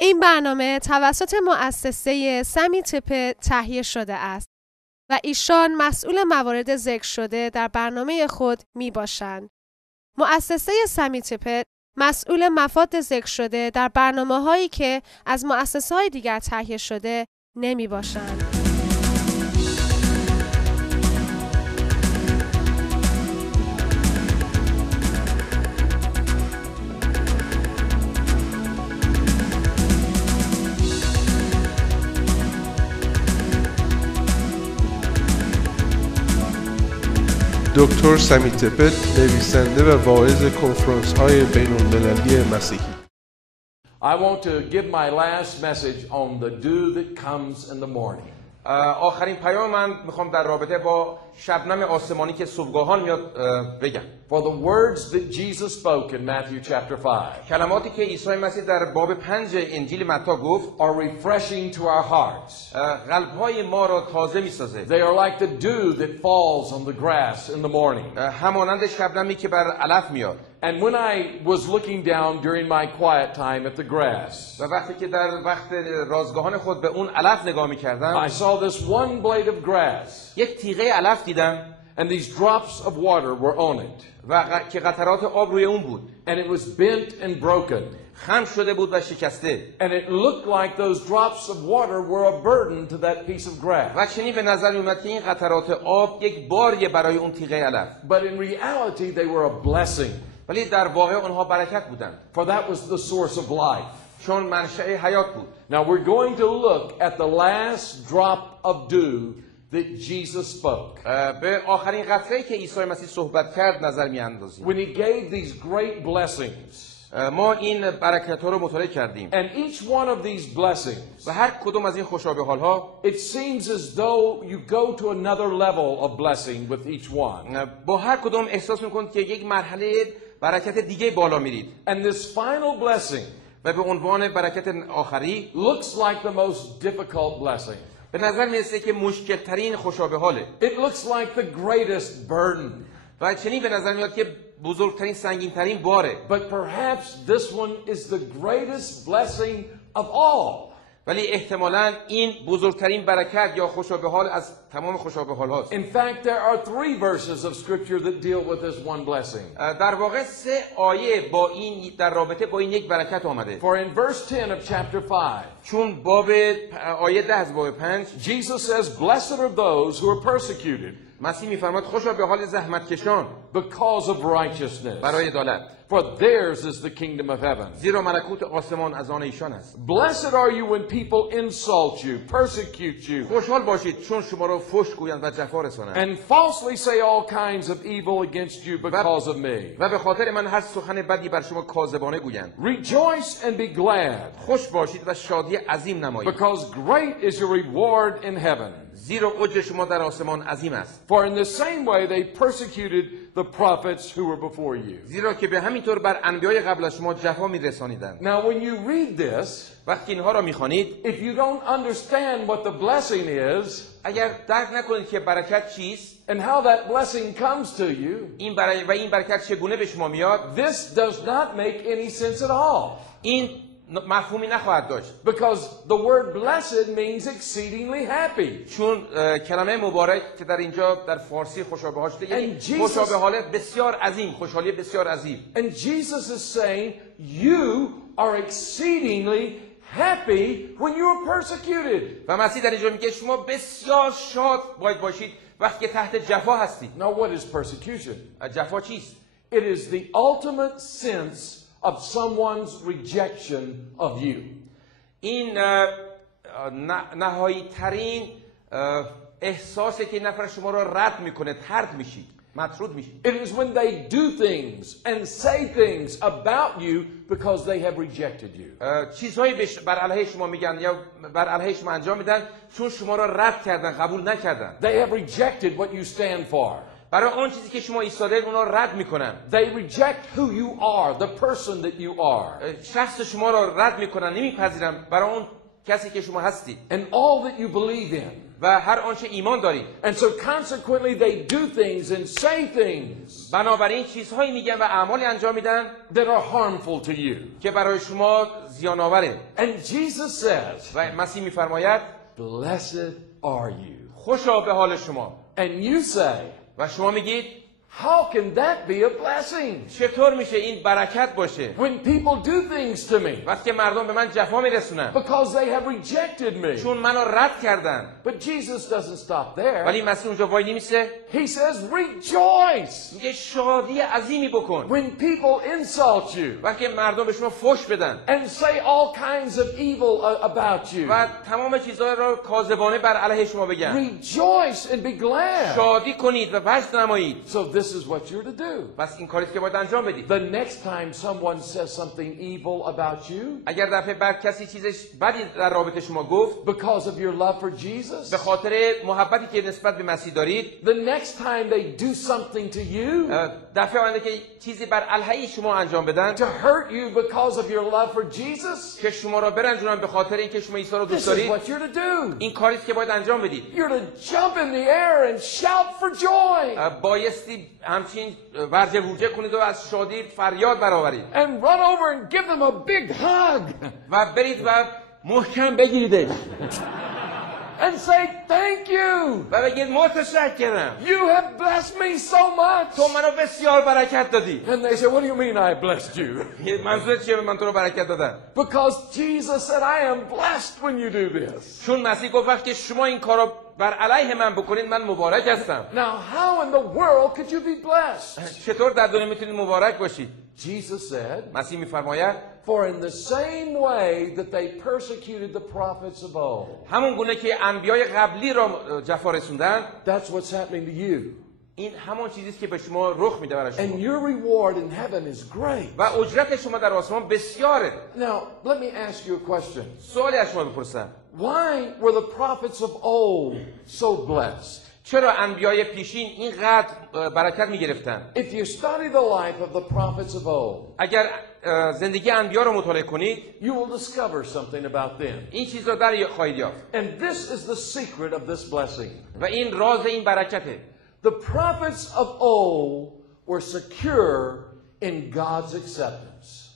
این برنامه توسط مؤسسه سمی تپه تهیه شده است و ایشان مسئول موارد ذکر شده در برنامه خود می باشند. مؤسسه سمی تپه مسئول مفاد ذکر شده در برنامه هایی که از مؤسسه های دیگر تهیه شده نمی باشند. دکتر سمی تپه نویسنده و واعظ کنفرانس‌های بین‌المللی مسیحی. I want to give my last message on the dew that comes in the morning. آخرین پیام من میخوام در رابطه با شبنم آسمانی که صبحگاهان میاد بگم. For the words that Jesus spoke in Matthew chapter 5 کلماتی که عیسی مسیح در باب 5 انجیل متی گفت are refreshing to our hearts. قلب‌های ما را تازه می‌سازه. They are like the dew that falls on the grass in the morning. همانند شبنمی که بر علف میاد. And when I was looking down during my quiet time at the grass, و وقتی که در وقت رازگاهان خود به اون علف نگاه می‌کردم، I saw this one blade of grass. یک تیغه علف دیدم. And these drops of water were on it. و که قطرات آب روی اون بود. And it was bent and broken. خم شده بود و شکسته. And it looked like those drops of water were a burden to that piece of grass. و چنین به نظر میومد که این قطرات آب یک باریه برای اون تیغه علف. But in reality they were a blessing. ولی در واقع آنها برکت بودند. For that was the source of life. چون منشأ حیات بود. Now we're going to look at the last drop of dew that Jesus spoke. به آخرین قطره‌ای که عیسی مسیح صحبت کرد نظر می‌اندازیم. When he gave these great blessings. ما این برکت‌ها رو مطالعه کردیم. And each one of these blessings. و هر کدوم از این خوشابحال‌ها It seems as though you go to another level of blessing with each one. با هر کدوم احساس می‌کنید که یک مرحله برکت دیگه بالا میرید. And this final blessing. و به عنوان برکت آخری looks like the most difficult blessing. به نظر میرسه که مشکل ترین خوشابحاله. It looks like the greatest burden. و چنین به نظر میاد که بزرگترین سنگین ترین باره. But perhaps this one is the greatest blessing of all. ولی احتمالاً این بزرگترین برکت یا خوشابحال از تمام خوشابحال هاست. In fact, there are 3 verses of scripture that deal with this one blessing. در واقع 3 آیه با این در رابطه با این یک برکت آمده. For in verse 10 of chapter 5, چون باب آیه 10 از باب 5 Jesus says, "Blessed are those who are persecuted." مسیح می‌فرماید خوشا به حال زحمتکشان because of righteousness. برای عدالت. For theirs is the kingdom of heaven. زیرا ملکوت آسمان از آن ایشان است. Blessed are you when people insult you, persecute you. خوشحال باشید چون شما را فحش گویند و جفا رسانند. And falsely say all kinds of evil against you because of me. و به خاطر من هر سخن بدی بر شما کاذبانه گویند. Rejoice and be glad. خوش باشید و شادی عظیم نمایید. Because great is your reward in heaven. زیرا اجر شما در آسمان عظیم است. For in the same way they persecuted the prophets who were before you. زیرا که به همین طور بر انبیای قبل از شما جفا می‌رسانیدند. Now when you read this, وقتی اینها را می‌خوانید، if you don't understand what the blessing is, اگر درک نکنید که برکت چیست and how that blessing comes to you, این برکت چگونه به شما میاد، this does not make any sense at all. این مفهومی نخواهد داشت. Because the word blessed means exceedingly happy. چون کلمه مبارک که در اینجا در فارسی خوشابه شده یعنی خوشابه بسیار عظیم، خوشحالی بسیار عظیم. And Jesus is saying you are exceedingly happy when you are persecuted. و مسیح در اینجا میگه شما بسیار شاد باید باشید وقتی که تحت جفا هستید. Now what is persecution? جفا چیست؟ It is the ultimate sense of someone's rejection of you. این نهایی ترین احساسی که نفر شما را رد میکنه، طرد میشید، مطرود میشید. It is when they do things and say things about you because they have rejected you. چیزهایی بر علیه شما میگن یا بر علیه شما انجام میدن چون شما را رد کردن، قبول نکردن. They have rejected what you stand for. برای آن چیزی که شما ایستادید اونا رد میکنن. They reject who you are, the person that you are. شخص شما را رد میکنن، نمیپذیرن برای اون کسی که شما هستید and all that you believe in. و هر آنچه ایمان دارید. And so consequently they do things and say things بنابراین چیزهایی میگن و اعمالی انجام میدن that are harmful to you. که برای شما زیان آوره. And Jesus says, و مسیح میفرماید blessed are you. خوشا به حال شما. And you say, و شما میگید how can that be a blessing? چطور میشه این برکت باشه؟ When people do things to me وقتی که مردم به من جفا میرسونن because they have rejected me. چون منو رد کردن. But Jesus doesn't stop there. ولی مسیح اونجا وای نمیسه. He says, rejoice. میگه شادی عظیمی بکن. When people insult you وقتی مردم به شما فحش بدن and say all kinds of evil about you, و تمام چیزها را کاذبانه بر علیه شما بگن. rejoice and be glad. شادی کنید و وجد نمایید. So this is what you're to do. بس این کاری که باید انجام بدید. The next time someone says something evil about you اگر دفعه بعد کسی چیزش بدی در رابطه شما گفت because of your love for Jesus, به خاطر محبتی که نسبت به مسیح دارید، the next time they do something to you دفعه آینده که چیزی بر علیه شما انجام بدن to hurt you because of your love for Jesus, که شما را برنجونن به خاطر اینکه شما عیسی رو this دوست is دارید، what you're to do. این کاری است که باید انجام بدید. You're to jump in the air and shout for joy بایستی همچین ورجه ووجه کنید و از شادی فریاد برآورید and run over and give them a big hug و برید و محکم بگیریدش and say thank you. و بگید متشکرم، You have blessed me so much. تو منو بسیار برکت دادی. And they say, what do you mean I blessed you? منظورت چیه من تو رو برکت دادم؟ Because Jesus said I am blessed when you do this. چون مسیح گفت وقتی شما این کارو بر علیه من بکنید من مبارک هستم. Now how in the world could you be blessed? چطور در دنیا میتونید مبارک باشید؟ Jesus said, مسیح میفرماید for in the same way that they persecuted the prophets of old. همون گونه که انبیای قبلی را جفا رسوندن، That's what's happening to you. این همون چیزی است که به شما رخ میده برای And شما your reward in heaven is great. و اجرت شما در آسمان بسیاره. Now, let me ask you a question. سوالی از شما بپرسم، Why were the prophets of old so blessed? چرا انبیای پیشین اینقدر برکت میگرفتن؟ If you study the life of the prophets of old, اگر زندگی انبیا رو مطالعه کنید you will discover something about them. این چیز رو در خواهید یافت And this is the secret of this blessing. و این راز این برکته. The prophets of old were secure in God's acceptance.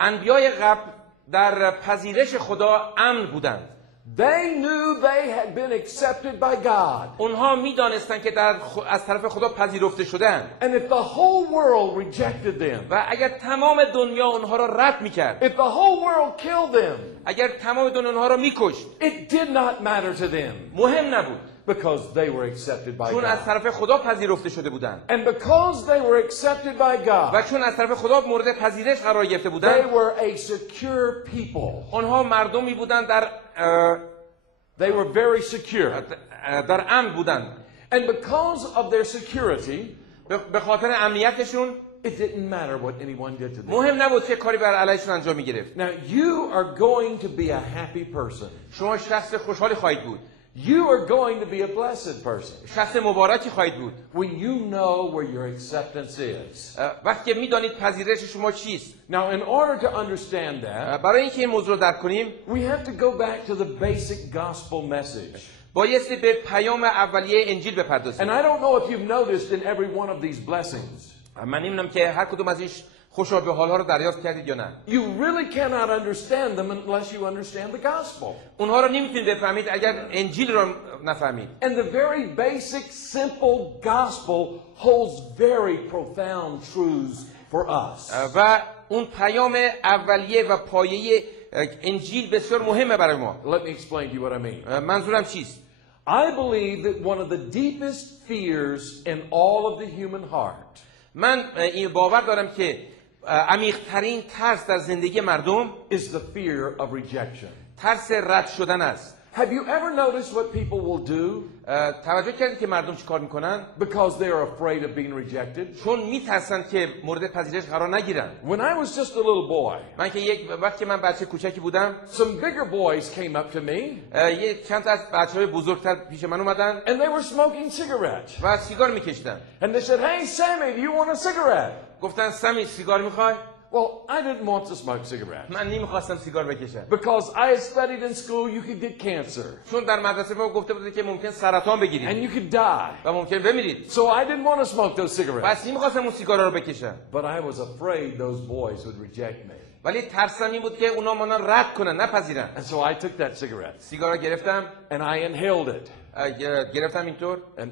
انبیای قبل در پذیرش خدا امن بودند. They knew they had been accepted by God. اونها میدانستند که از طرف خدا پذیرفته شدند. And if the whole world rejected them, و اگر تمام دنیا اونها را رد میکرد، if the whole world killed them, اگر تمام دنیا اونها را میکشت، it did not matter to them مهم نبود، because they were accepted by چون از God. طرف خدا پذیرفته شده بودند. And because they were accepted by و God, چون از طرف خدا مورد پذیرش قرار گرفته they بودند، were a secure people. آنها مردمی بودند They were very secure. در امن بودند. And because of their security, به خاطر امنیتشون it didn't matter what anyone did to them. مهم نبود که کاری بر علیهشون انجام میگرفت. Now you are going to be a happy person. شما شخص خوشحالی خواهید بود. You are going to be a blessed person شخص مبارکی خواهید بود. when you know where your acceptance is. وقتی که میدانید پذیرش شما چیست. Now in order to understand that, برای اینکه این موضوع رو درک کنیم، we have to go back to the basic gospel message. بایستی به پیام اولیه انجیل بپردازیم. And I don't know if you've noticed in every one of these blessings, من نمیدونم که هر کدوم از این خوشابحال ها رو دریافت کردید یا نه. you really cannot understand them unless you understand the gospel. اونها رو نمیتونید بفهمید اگر انجیل رو نفهمید. And the very basic, simple gospel holds very profound truths for us. و اون پیام اولیه و پایه انجیل بسیار مهمه برای ما. Let me explain to you what I mean. منظورم چیست؟ I believe that one of the deepest fears in all of the human heart من این باور دارم که عمیق‌ترین ترس در زندگی مردم is the fear of rejection. ترس رد شدن است. Have you ever noticed what people will do توجه کردید که مردم چیکار میکنن؟ because they are afraid of being rejected? چون میترسن که مورد پذیرش قرار نگیرن. When I was just a little boy, وقتی من بچه کوچکی بودم، some bigger boys came up to me چند تا از بچه‌های بزرگتر پیش من اومدن and they were smoking cigarettes. و سیگار میکشیدن. And they said, "Hey Sammy, do you want a cigarette?" گفتن سمی سیگار میخوای؟ Well, I didn't want to smoke cigarettes. من نمیخواستم سیگار بکشم. Because I had studied in school you could get cancer. چون در مدرسه ما گفته بوده که ممکن سرطان بگیرید. And you could die. و ممکن بمیرید. So I didn't want to smoke those cigarettes. پس نمیخواستم اون سیگارا رو بکشم. But I was afraid those boys would reject me. ولی ترسم این بود که اونا منو رد کنن، نپذیرن. And so I took that cigarette. سیگارا گرفتم. And I inhaled it. گرفتم اینطور. And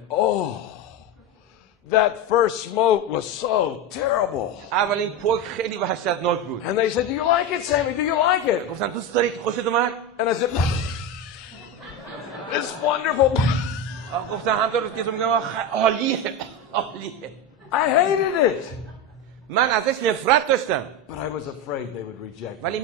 that first smoke was so terrible. اولین پوک خیلی وحشتناک بود. And they said, "Do you like it, Sammy? Do you like it?" گفتن دوست دارید؟ خوشت اومد؟ And I said, "It's wonderful." گفتم همطور که تو میگم عالیه. عالیه. I hated it. من ازش نفرت داشتم. But I was afraid they would reject me. ولی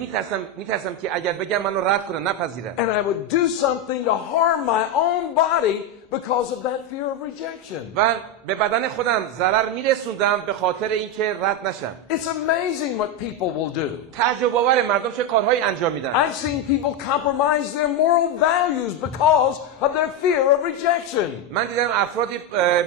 میترسم که اگر بگم منو رد کنن، نپذیرن. And I would do something to harm my own body because of that fear of rejection. و به بدن خودم ضرر میرسوندم به خاطر اینکه رد نشم. It's amazing what people will do. تعجب آور مردم چه کارهایی انجام میدن. I've seen people compromise their moral values because of their fear of rejection. من دیدم افرادی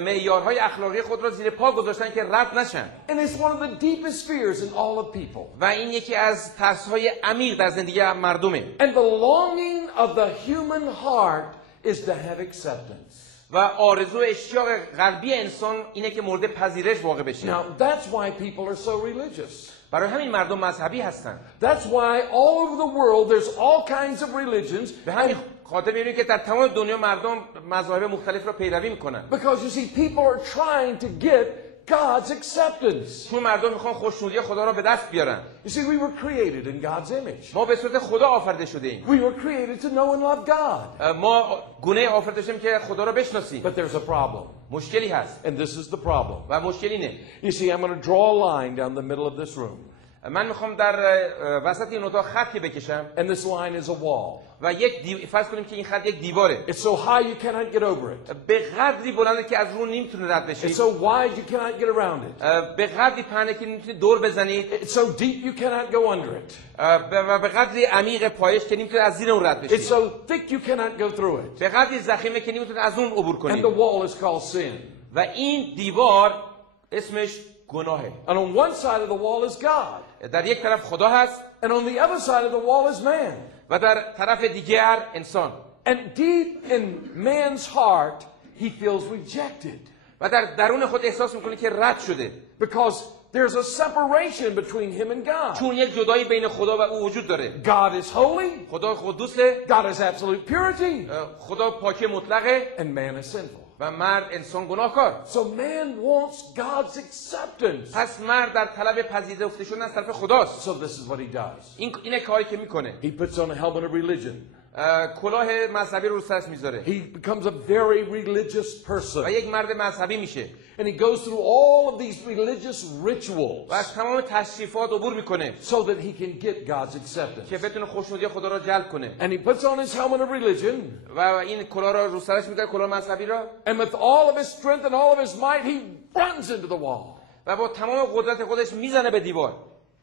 معیارهای اخلاقی خود را زیر پا گذاشتن که رد نشن. And it's one of the deepest fears in all of people. و این یکی از ترس‌های عمیق در زندگی مردمه. And the longing of the human heart is to have acceptance. و آرزو اشتیاق قلبی انسان اینه که مورد پذیرش واقع بشه. Now that's why people are so religious. برای همین مردم مذهبی هستن. That's why all over the world there's all kinds of religions. به همین خاطر می‌بینید که در تمام دنیا مردم مذاهب مختلف را پیروی میکنن. Because you see people are trying to get God's acceptance. چون مردم میخوان خوشنودی خدا را به دست بیارن. You see, we were created in God's image. ما به صورت خدا آفریده شده ایم. We were created to know and love God. ما گونه آفریده شدیم که خدا را بشناسیم. But there's a problem. مشکلی هست. And this is the problem. و مشکل اینه. You see, I'm going to draw a line down the middle of this room. من میخوام در وسط این اتاق خطی بکشم. And this line is a wall. و فرض کنیم که این خط یک دیواره. It's so high you cannot get over it. به قدری بلنده که از اون نمیتونه رد بشه. It's so wide you cannot get around it. به قدری پهنه که نمیتونی دور بزنید. It's so deep you cannot go under it. و به قدری عمیق پایش که نمیتونه از زیر اون رد بشه. It's so thick you cannot go through it. به قدری ضخیمه که نمیتونه از اون عبور And کنی. the wall is called sin. و این دیوار اسمش گناهه. And on one side of the wall is God. در یک طرف خدا هست. And on the other side of the wall is man. و در طرف دیگر انسان. And deep in man's heart he feels rejected. و در درون خود احساس میکنه که رد شده. Because there's a separation between him and God. چون یک جدایی بین خدا و او وجود داره. God is holy. خدا قدوسه. God is absolute purity. خدا پاکی مطلقه. And man is sinful. و مرد انسان گناهکار. So man wants God's acceptance. پس مرد در طلب پذیرفته شدن از طرف خداست. So this is what he does. اینه کاری که میکنه. He puts on a helmet of religion. کلاه مذهبی رو سرش میذاره. He becomes a very religious person. و یک مرد مذهبی میشه. And he goes through all of these religious rituals. و از تمام تشریفات عبور میکنه. So that he can get God's acceptance. که بتونه خوشنودی خدا را جلب کنه. And he puts on his helmet of religion. و این کلاه را رو سرش میذاره، کلاه مذهبی را. And with all of his strength and all of his might he runs into the wall. و با تمام قدرت خودش میزنه به دیوار.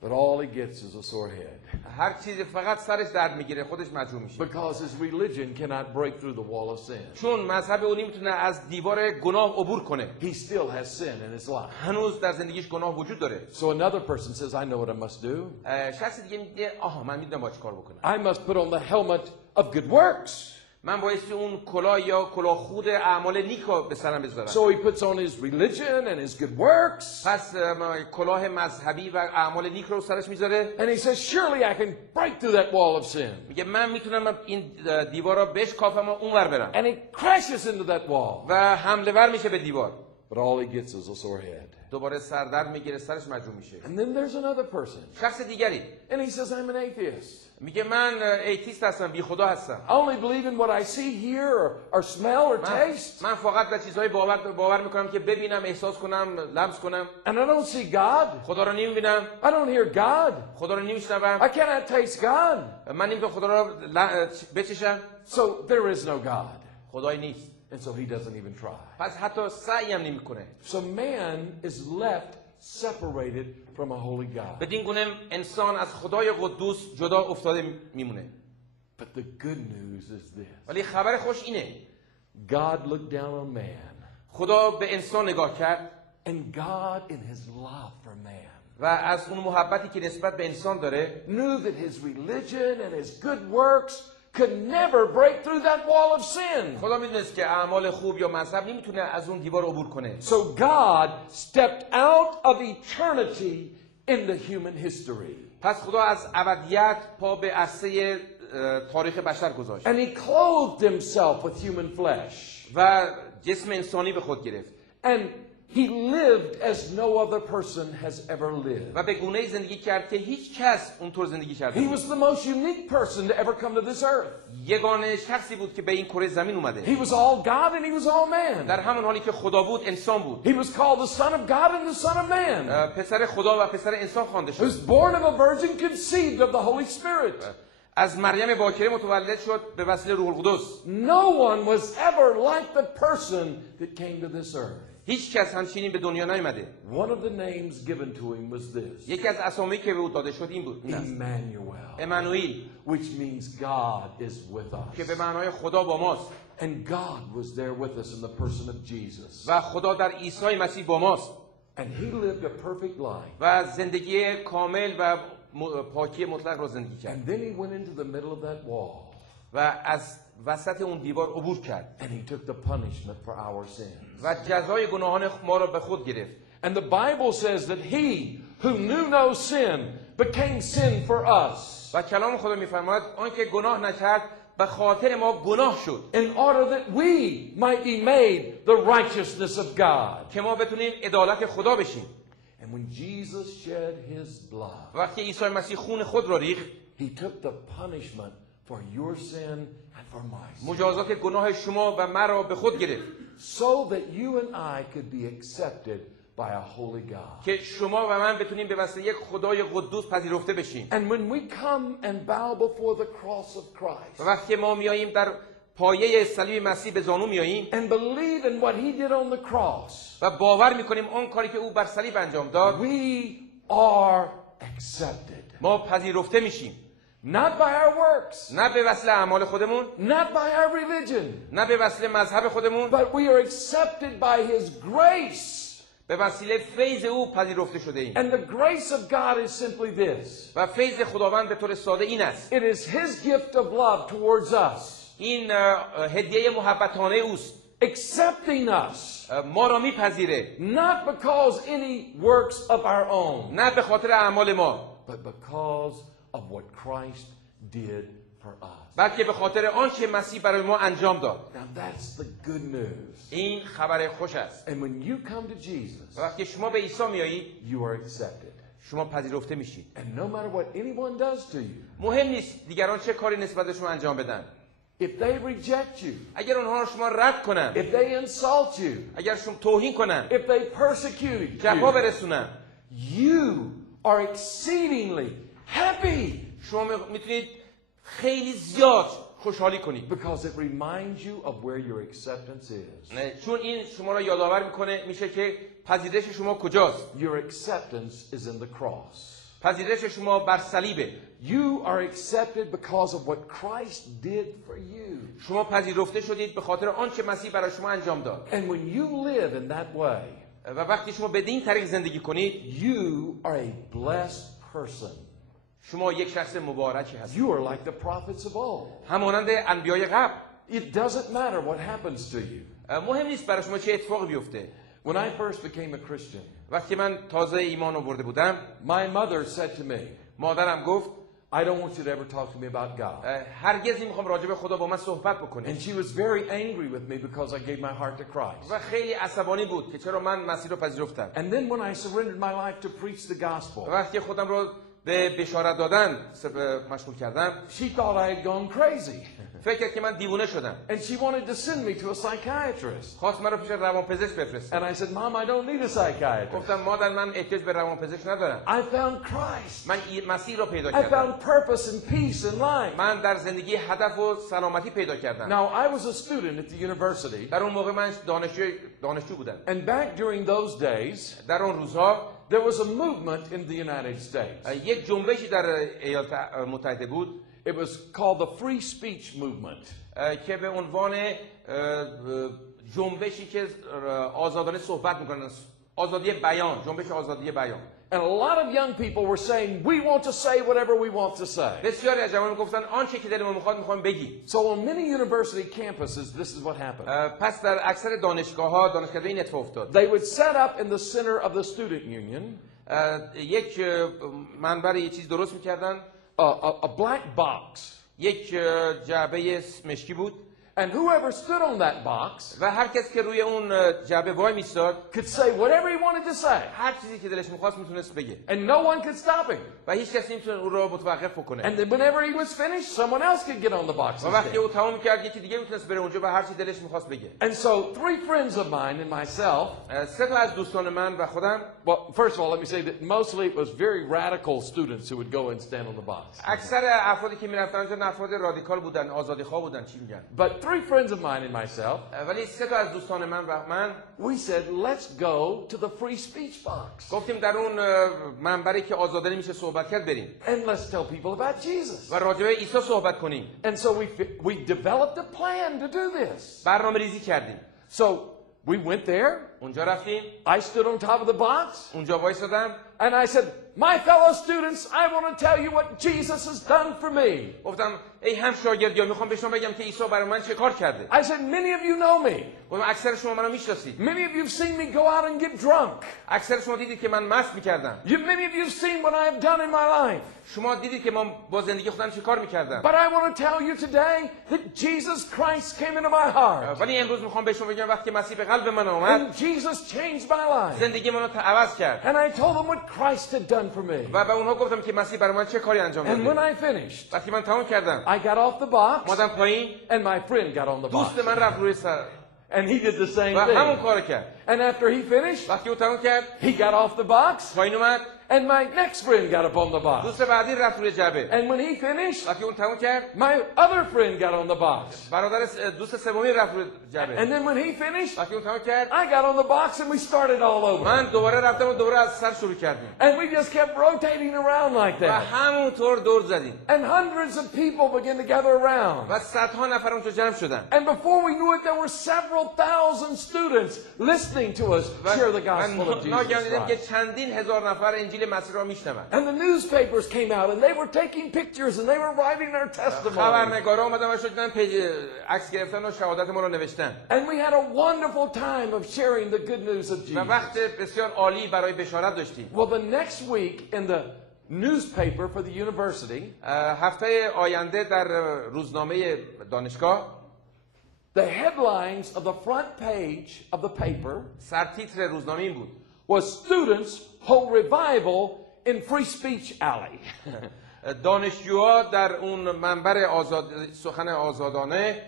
But all he gets is a sore head. هر چیزی فقط سرش درد میگیره، خودش مجروح میشه. Because his religion cannot break through the wall of sin. چون مذهب او نمیتونه از دیوار گناه عبور کنه. He still has sin in his life. هنوز در زندگیش گناه وجود داره. So another person says, I know what I must do. شخص دیگه میگه من میدونم باید چیکار بکنم. I must put on the helmet of good works. من بایستی اون کلاه یا کلاه خود اعمال نیک رو به سرم بذارم. So he puts on his religion and his good works. پس کلاه مذهبی و اعمال نیک رو سرش میذاره. And he says, surely I can break through that wall of sin. میگه من میتونم این دیوار رو بشکافم و اونور برم. And he crashes into that wall. و حمله ور میشه به دیوار. But all he gets is a sore head. دوباره سردرد میگیره، سرش مجروح میشه. And then there's another person. شخص دیگری. And he says, I'm an atheist. میگه من ایتیست هستم، بی خدا هستم. I only believe in what I see, hear, or smell, or taste. من فقط به چیزهای باور میکنم که ببینم، احساس کنم، لمس کنم. And I don't see God. خدا رو نمیبینم. I don't hear God. خدا رو نمیشنوم. I cannot taste God. من نمیتونم خدا رو بچشم. So there is no God. خدایی نیست. And so he doesn't even try. پس حتی سعی هم نمیکنه. So man is left separated from a holy God. بدین گونه انسان از خدای قدوس جدا افتاده میمونه. But the good news is this. ولی خبر خوش اینه. God looked down on man. خدا به انسان نگاه کرد. And God in his love for man. و از اون محبتی که نسبت به انسان داره knew that his religion and his good works could never break through that wall of sin. خدا میدونست که اعمال خوب یا مذهب نمیتونه از اون دیوار عبور کنه. So God stepped out of eternity into human history. پس خدا از ابدیت پا به عرصه تاریخ بشر گذاشت. And he clothed himself with human flesh. و جسم انسانی به خود گرفت. And he lived as no other person has ever lived. و به گونه‌ای زندگی کرد که هیچ کس اونطور زندگی کرده He بود. was the most unique person to ever come to this earth. یگانه شخصی بود که به این کره زمین اومده. He was all God and he was all man. در همون حالی که خدا بود انسان بود. He was called the Son of God and the Son of Man. پسر خدا و پسر انسان خوانده He شد. was born of a virgin conceived of the Holy Spirit. از مریم باکره متولد شد به وسیله روح القدس. No one was ever like the person that came to this earth. هیچ کس همچنین به دنیا نیامده. One of the names given to him was this. یکی از اسامی که به او داده شد این بود. Emmanuel. امانوئیل. Which means God is with us. که به معنای خدا با ماست. And God was there with us in the person of Jesus. و خدا در عیسی مسیح با ماست. And he lived a perfect life. و زندگی کامل و پاکی مطلق را زندگی کرد. And then he went into the middle of that wall. و از وسط اون دیوار عبور کرد. And he took the punishment for our sins. و جزای گناهان ما را به خود گرفت. And the Bible says that he who knew no sin became sin for us. و کلام خدا می‌فرماید آنکه گناه نکرد به خاطر ما گناه شد. In order that we might be made the righteousness of God. که ما بتونیم عدالت خدا بشیم. And when Jesus shed his blood. وقتی عیسی مسیح خون خود را ریخت. He took the punishment for your sin and for my sin. مجازات گناه شما و مرا به خود گرفت. So that you and I could be accepted by a holy God. که شما و من بتونیم به واسطه یک خدای قدوس پذیرفته بشیم. And when we come and bow before the cross of Christ. و وقتی ما میاییم در پایه صلیب مسیح به زانو میاییم And believe in what he did on the cross. و باور میکنیم آن کاری که او بر صلیب انجام داد. We are accepted. ما پذیرفته میشیم. Not by our works. نه به وسیله اعمال خودمون. Not by our religion. نه به وسیله مذهب خودمون. But we are accepted by his grace. به وسیله فیض او پذیرفته شده ایم. And the grace of God is simply this. و فیض خداوند به طور ساده این است. It is his gift of love towards us. این هدیه محبتانه اوست. Accepting us. ما را میپذیره. Not because any works of our own. نه به خاطر اعمال ما. But because of what Christ did for us. بلکه به خاطر آنچه مسیح برای ما انجام داد. Now that's the good news. این خبر خوش است. And when you come to Jesus, وقتی شما به عیسی میایید you are accepted. شما پذیرفته میشید. And no matter what anyone does to you, مهم نیست دیگران چه کاری نسبت به شما انجام بدن. if they reject you, اگر اونها شما رد کنن، if they insult you, اگر شما توهین کنن، if they persecute جفا you, برسونن، you are exceedingly happy شما میتونید خیلی زیاد خوشحالی کنید. because it reminds you of where your acceptance is. چون این شما را یادآور میشه که پذیرش شما کجاست. Your acceptance is in the cross. پذیرش شما بر صلیبه. You are accepted because of what Christ did for you. شما پذیرفته شدید به خاطر آنچه مسیح برای شما انجام داد. And when you live in that way, و وقتی شما بدین طریق زندگی کنید، you are a blessed person. شما یک شخص مبارکی هستید. You are like the prophets of old. همانند انبیای قبل. It doesn't matter what happens to you. مهم نیست برای شما چه اتفاقی بیفته. When I first became a Christian, وقتی من تازه ایمان آورده بودم، my mother said to me, مادرم گفت I don't want you to ever talk to me about God. هرگز نمیخوام راجع به خدا با من صحبت بکنی. And she was very angry with me because I gave my heart to Christ. و خیلی عصبانی بود که چرا من مسیح رو پذیرفتم. And then when I surrendered my life to preach the gospel, وقتی خودم رو به بشارت دادن مشغول کردم، she thought I had gone crazy. فکر کرد که من دیوانه شدم. And she wanted to send me to a psychiatrist. خواست من رو پیش روانپزشک بفرسته. And I said, Mom, I don't need a psychiatrist. گفتم مادر من احتیاج به روانپزشک ندارم. I found Christ. من مسیح رو پیدا I کردم. found purpose and peace in life. من در زندگی هدف و سلامتی پیدا کردم. Now, I was a student at the university. در اون موقع من دانشجو بودم. And back during those days, در اون روزها there was a movement in the United States. یک جنبشی در ایالات متحده بود. It was called the free speech movement. که به عنوان جنبشی که آزادانه صحبت میکنن، آزادی بیان، جنبش آزادی بیان. And a lot of young people were saying, we want to say whatever we want to say. بسیاری از جوانان گفتن آنچه که دلمون میخواد میخوام بگی. So on many university campuses, this is what happened. پس در اکثر دانشگاه‌ها دانشکده این اتفاق افتاد. They would set up in the center of the student union یک منبر یه چیز درست می‌کردن. a black box. یک جعبه مشکی بود. And whoever stood on that box و هر کس که روی اون جعبه وای میستاد could say whatever he wanted to say. هر چیزی که دلش می‌خواست میتونست بگه. And no one could stop him. و هیچ کسی نمیتونه اون رو متوقف بکنه. And then whenever he was finished, someone else could get on the box. و وقتی او تمام کرد یکی دیگه میتونست بره اونجا و هر چی دلش می‌خواست بگه. And so 3 friends of mine and myself, سه تا از دوستان من و خودم. well, first of all, let me say that mostly it was very radical students who would go and stand on the box. اکثر افرادی که میرفتن اونجا افراد رادیکال بودن، آزادیخواه بودن، چی میگن؟ But 3 friends of mine and myself, ولی سه تا از دوستان من و من we said, let's go to the free speech box. گفتیم در اون منبری که آزادانه میشه صحبت کرد بریم. And let's tell people about Jesus. و راجع به عیسی صحبت کنیم. And so we developed a plan to do this. برنامه‌ریزی کردیم. So we went there. اونجا رفتیم. I stood on top of the box. اونجا وایسادم. And I said, my fellow students, I want to tell you what Jesus has done for me. گفتم ای هم شاگردیان میخوام به شما بگم که عیسی برای من چه کار کرده. I said, many of you know me. گفتم اکثر شما منو میشناسید. Many of you have seen me go out and get drunk. اکثر شما دیدید که من مست میکردم. Many of you have seen what I have done in my life. شما دیدید که من با زندگی خودم چه کار میکردم. But I want to tell you today that Jesus Christ came into my heart. ولی امروز میخوام به شما بگم وقتی مسیح به قلب من اومد. And Jesus changed my life. زندگی منو عوض کرد. And I told them what Christ had done for me. و به اونها گفتم که مسیح برای من چه کاری انجام داده. And when I finished, وقتی من تمام کردم. I got off the box. اومدم پایین. And my friend got on the box. دوست من رفت روی سر. And he did the same و همون thing. کارو کرد. And after he finished, وقتی او تمام کرد. he got off the box. پایین اومد. And my next friend got up on the box. دوست بعدی رفت روی جعبه. And when he finished, وقتی اون تمام کرد. my other friend got on the box. برادر دوست سومی رفت روی جعبه. And then when he finished, وقتی اون تمام کرد. I got on the box and we started all over. من دوباره رفتم و دوباره از سر شروع کردیم. And we just kept rotating around like و that. همونطور دور زدیم. And hundreds of people began to gather around. و صدها نفر اونجا جمع شدن. And before we knew it, there were several thousand students listening to us share the gospel of Jesus ناگهان دیدم که Christ. چندین هزار نفر انجیل مسیح را میشنون. And the newspapers came out and they were taking pictures and they were writing our testimony. خبرنگارا اومدن و شدن عکس گرفتن و شهادت ما رو نوشتن. And we had a wonderful time of sharing the good news of و Jesus. وقت بسیار عالی برای بشارت داشتیم. Well, the next week in the newspaper for the university, هفته آینده در روزنامه دانشگاه the headlines of the front page of the paper سرتیتر روزنامه این بود. was students hold revival in free speech alley. دانشجوها در اون منبر سخن آزادانه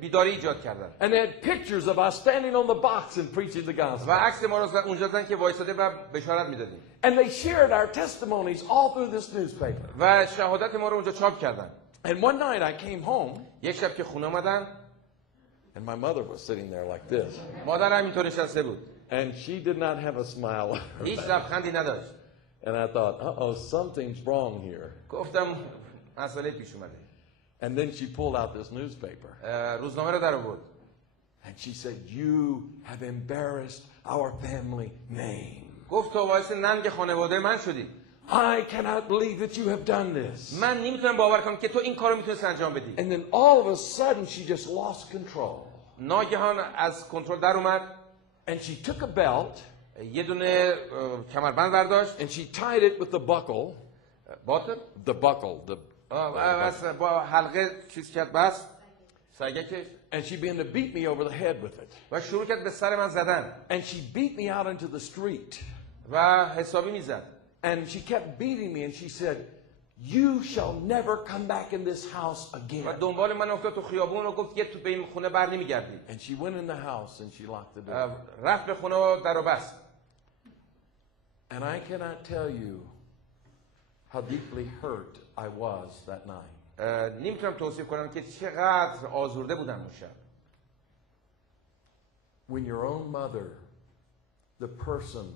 بیداری ایجاد کردن. And they had pictures of us standing on the box and preaching the gospel. و عکس ما رو اونجا زدن که وایساده و بشارت میدادیم. And they shared our testimonies all through this newspaper. و شهادت ما رو اونجا چاپ کردن. And one night I came home. یک شب که خونه اومدن. And my mother was sitting there like this. مادرم اینطور نشسته بود. And she did not have a smile. هیچ لبخندی نداشت. And I thought, something's wrong here. گفتم مسئله پیش اومده. And then she pulled out this newspaper. روزنامه رو در آورد. And she said, you have embarrassed our family name. گفت تو باعث ننگ خانواده من شدی. I cannot believe that you have done this. من نمیتونم باور کنم که تو این کارو میتونی انجام بدی. And then all of a sudden she just lost control. ناگهان از کنترل در اومد. And she took a belt. یه دونه کمربند برداشت. And she tied it with the buckle. The buckle. با حلقه چیز کرد بس. سگکش. And she began to beat me over the head with it. و شروع کرد به سر من زدن. And she beat me out into the street. و حسابی میزد. And she kept beating me and she said, you shall never come back in this house again. و دنبال من افتاد تو خیابون و گفت یه تو به این خونه بر نمیگردی. And she went in the house and she locked the door. رفت به خونه و درو بست. And I cannot tell you how deeply hurt I was that night. نمیتونم توصیف کنم که چقدر آزرده بودم اون شب. When your own mother, the person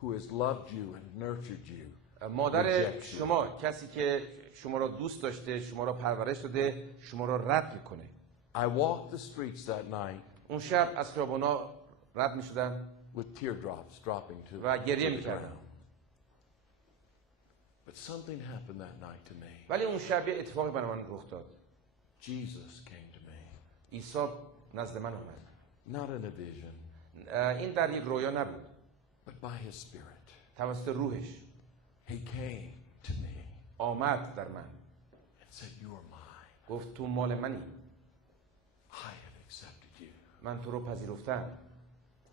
who has loved you and nurtured you, مادر شما، کسی که شما را دوست داشته، شما را پرورش داده، شما را رد میکنه. I walked the streets that night. اون شب از خیابونا رد میشدم with teardrops dropping to و گریه میکردم. But something happened that night to me. ولی اون شب یه اتفاقی برای من رخ داد. Jesus came to me. عیسی نزد من آمد. Not in a vision, این در یک رویا نبود. but by his spirit. توسط روحش He came to me آمد در من. and said, you are mine. گفت تو مال منی. I have accepted you. من تو رو پذیرفتم.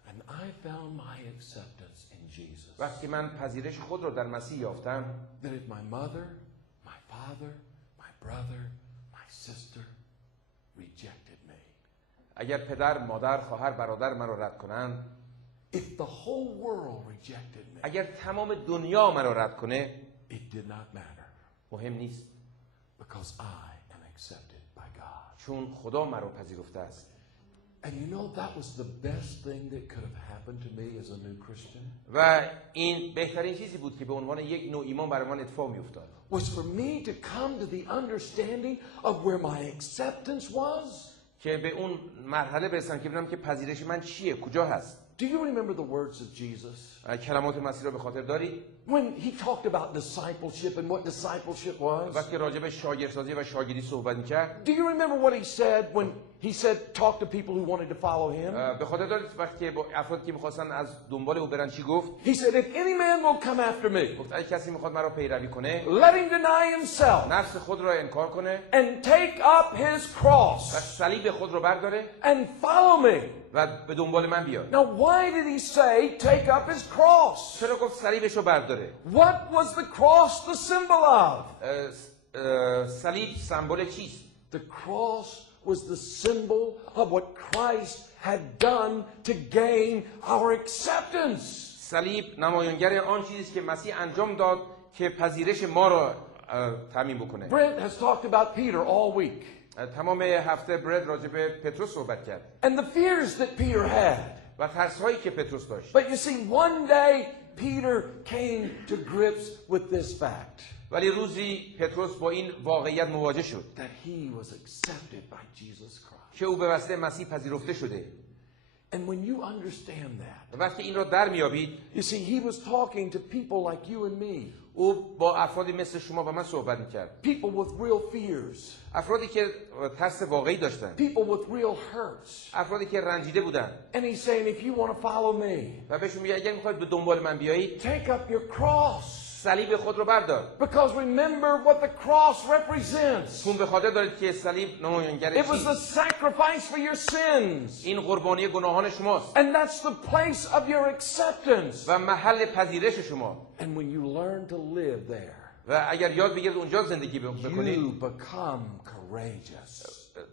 And I found my acceptance in Jesus. وقتی من پذیرش خود رو در مسیح یافتم، That if my mother, my father, my brother, my sister rejected me, اگر پدر، مادر، خواهر، برادر من رو رد کنند، if the whole world rejected me, اگر تمام دنیا من رو رد کنه، it did not matter مهم نیست، because I am accepted by God. چون خدا من رو پذیرفته است. And you know that was the best thing that could have happened to me as a new Christian. و این بهترین چیزی بود که به عنوان یک نوع ایمان برای من اتفاق می‌افتاد. Was for me to come to the understanding of where my acceptance was. که به اون مرحله برسم که ببینم که پذیرش من چیه، کجا هست. Do you remember the words of Jesus? کلمات مسیح رو به خاطر داری؟ When he talked about discipleship and what discipleship was? وقتی راجع به شاگردسازی و شاگردی صحبت می‌کرد، Do you remember what he said when he said talk to people who wanted to follow him? به خاطر دارید وقتی با افرادی که می‌خواستن از دنبال او برن چی گفت؟ He said if any man will come after me, گفت اگه کسی می‌خواد مرا پیروی کنه، let him deny himself نفس خود را انکار کنه and take up his و cross صلیب خود رو برداره and follow me. و به دنبال من بیاد. Now why did he say take up his cross? چرا گفت صلیبش رو برداره؟ What was the cross the symbol of? صلیب سمبل چیست؟ The cross was the symbol of what Christ had done to gain our acceptance. صلیب نمایانگر آن چیزی است که مسیح انجام داد که پذیرش ما را تامین بکنه. Brent has talked about Peter all week. تمام هفته برد راجع به پتروس صحبت کرد And the fears that Peter had. و ترس‌هایی که پتروس داشت. But you see, one day Peter came to grips with this fact. ولی روزی پتروس با این واقعیت مواجه شد That he was accepted by Jesus Christ. که او به واسطه مسیح پذیرفته شده. And when you understand that, وقتی این را در میابید، you see, he was talking to people like you and me. او با افرادی مثل شما و من صحبت میکرد. People with real fears. افرادی که ترس واقعی داشتن. People with real hurts. افرادی که رنجیده بودن. And he's saying, if you want to follow me, و بهشون میگه اگر میخواید به دنبال من بیایید، take up your cross. صلیب خود رو بردار. Because remember what the cross represents. چون به خاطر دارید که صلیب نمایانگر It was the چیست؟ sacrifice for your sins. این قربانی گناهان شماست And that's the place of your acceptance. و محل پذیرش شما. And when you learn to live there, و اگر یاد بگیرید اونجا زندگی you بکنید، become courageous.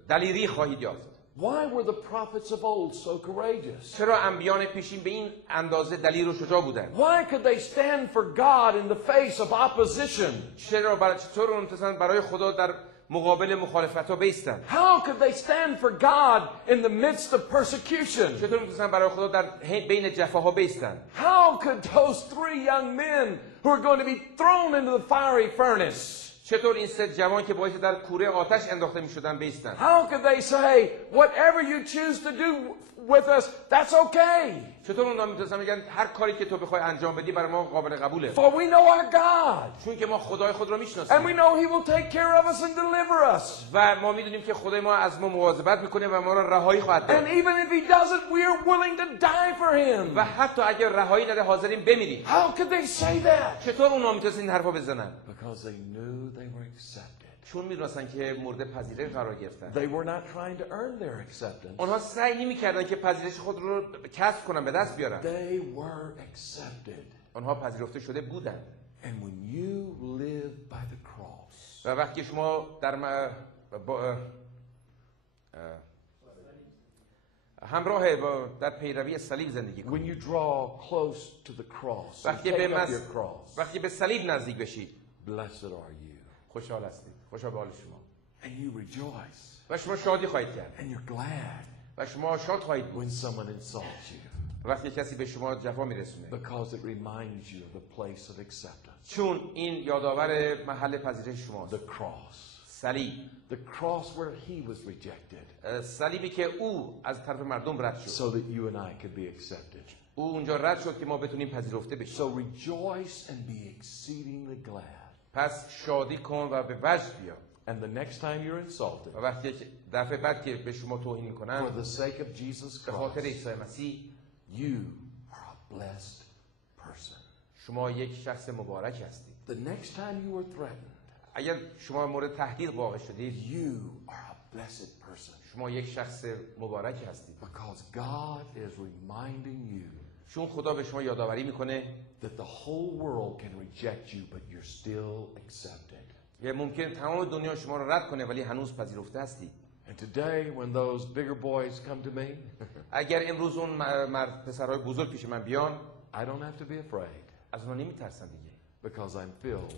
دلیری خواهید یافت. Why were the prophets of old so courageous? چرا انبیان پیشین به این اندازه دلیر و شجاع بودند؟ Why could they stand for God in the face of opposition? چطور میتونن برای خدا در مقابل مخالفت‌ها بایستند؟ How could they stand for God in the midst of persecution? چطور میتونن برای خدا در بین جفاها بایستند؟ How could those three young men who are going to be thrown into the fiery furnace, چطور این سه جوان که باعث در کوره آتش انداخته می‌شدن بایستند؟ how could they say, whatever you choose to do with us, that's okay? چطور اونها میتونن بگن هر کاری که تو بخوای انجام بدی برای ما قابل قبوله؟ For we know our God. چون که ما خدای خود را And we میشناسیم know He will take care of us and deliver us. و ما میدونیم که خدای ما از ما مواظبت میکنه و ما را رهایی خواهد داد. And even if He doesn't, we are willing to die for Him. و حتی اگر رهایی نده حاضریم بمیریم. How could they say that? چطور اونها میتونن این حرفا بزنن؟ Because they knew they were accepted. چون میدونستن که مورد پذیرش قرار گرفتن. They were not trying to earn their acceptance. آنها سعی نمی‌کردن که پذیرش خود رو کسب کنن، به دست بیارن. They were accepted. آنها پذیرفته شده بودند. And when you live by the cross, و وقتی شما همراه با در پیروی صلیب زندگی when کنید، you draw close to the cross, and وقتی take up your cross, وقتی به صلیب نزدیک بشید، blessed are you. خوشحال هستید. خوشابحال شما. And you rejoice. و شما شادی خواهید کرد. And you're glad و شما شاد خواهید بود when someone insults you. وقتی کسی به شما جفا میرسونه. Because it reminds you of the place of acceptance. چون این یادآور محل پذیرش شماست. The cross. صلیب. The cross where He was rejected. صلیبی که او از طرف مردم رد شد. So that you and I could be accepted. او اونجا رد شد که ما بتونیم پذیرفته بشیم. So rejoice and be exceedingly glad. پس شادی کن و به وجد بیا. And the next time you're insulted, و وقتی دفعه بعد که به شما توهین میکنن for the sake of Jesus به خاطر Christ, عیسی مسیح، you are a blessed person. شما یک شخص مبارک هستید. The next time you were threatened, اگر شما مورد تهدید واقع شدید، you are a blessed person. شما یک شخص مبارک هستید. Because God is reminding you چون خدا به شما یادآوری میکنه that the whole world can reject you, but you're still accepted. که ممکن تمام دنیا شما رو رد کنه ولی هنوز پذیرفته هستی. And today, when those bigger boys come to me, اگر امروز اون پسرهای بزرگ پیش من بیان، I don't have to be afraid از اونها نمیترسم دیگه. because I'm filled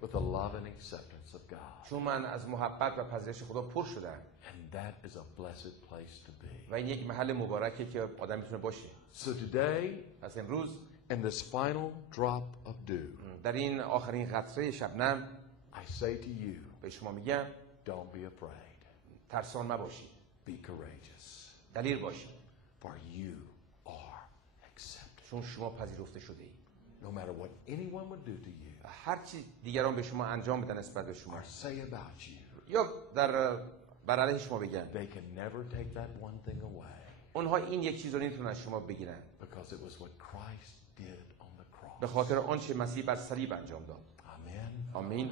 with the love and acceptance of God. چون من از محبت و پذیرش خدا پر شدم. And that is a blessed place to be. و این یک محل مبارکه که آدم میتونه باشه. So today, پس امروز in this final drop of dew, در این آخرین قطره شبنم I say to you, به شما میگم don't be afraid. ترسان مباشید. Be courageous. دلیر باشید. For you are accepted. چون شما پذیرفته شده اید. No matter what anyone would do to you هر چی دیگران به شما انجام بدن نسبت به شما or say about you, یا بر علیه شما بگن، they can never take that one thing away اونها این یک چیز رو نمیتونن از شما بگیرن، because it was what Christ did on the cross. به خاطر آنچه مسیح بر صلیب انجام داد. Amen. آمین.